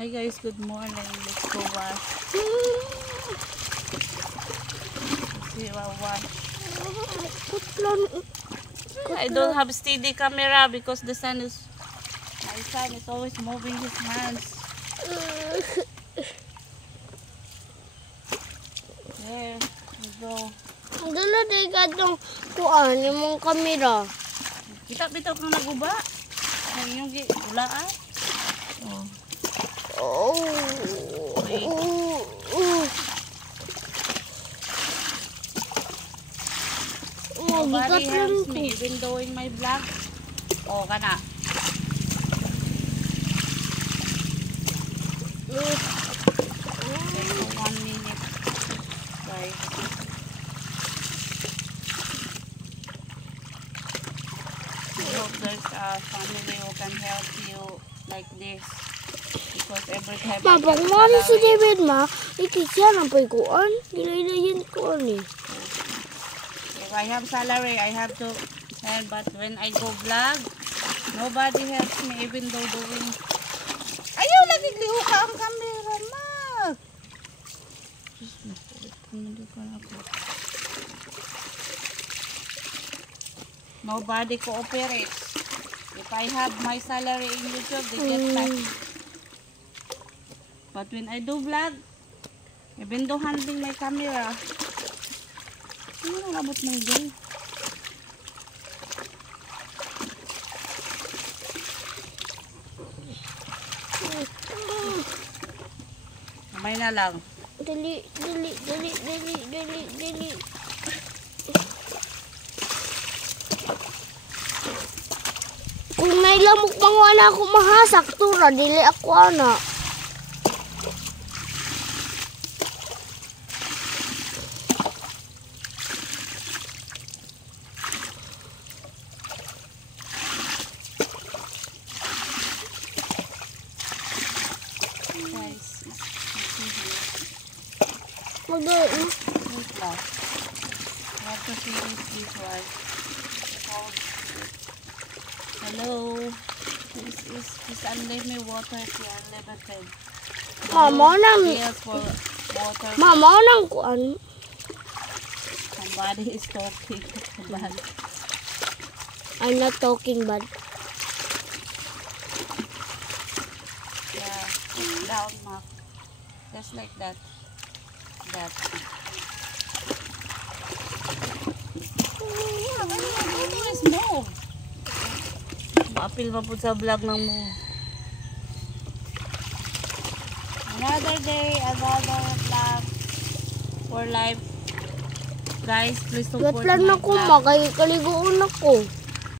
Hi guys, good morning. Let's go wash. Let's see what wash. I don't have steady camera because the sun is, my son is always moving his hands. There we go. Ang dala day gadong kuan imong kamera. Kita bitaw kang naguba. Ang yung ulaan. Oh. Nobody helps me even doing my vlog. Oh, kana. Take 1 minute. Guys. I hope there's a family who can help you like this. Because every time Pag mali si David ma, ikisya lang po kuan. Gila-gilayin kuan eh. If I have salary, I have to help. But when I go vlog, nobody helps me even though doing... Ayaw lagi liho ka ang camera, Mak! Nobody cooperates. If I have my salary in YouTube, they get back. But when I do vlog, even though handling my camera, ano nang abot ng day? Kamay na lang. Dali. Kung nailamok mga wala ako mahasak, tura, dili ako ana. Guys, Wait lang. Have to finish this one. Hello. This unleave me water here, unlimited. Mama nang Here for water. Mama nang kuan. Somebody is talking. I'm not talking bad. Yeah, it's down, Mark. Just like that. That. Please move. Maapil pa po sa vlog ng mo. Another day, another vlog for life. Guys, please support Gatlan my ako, vlog. makay kaligoon ako.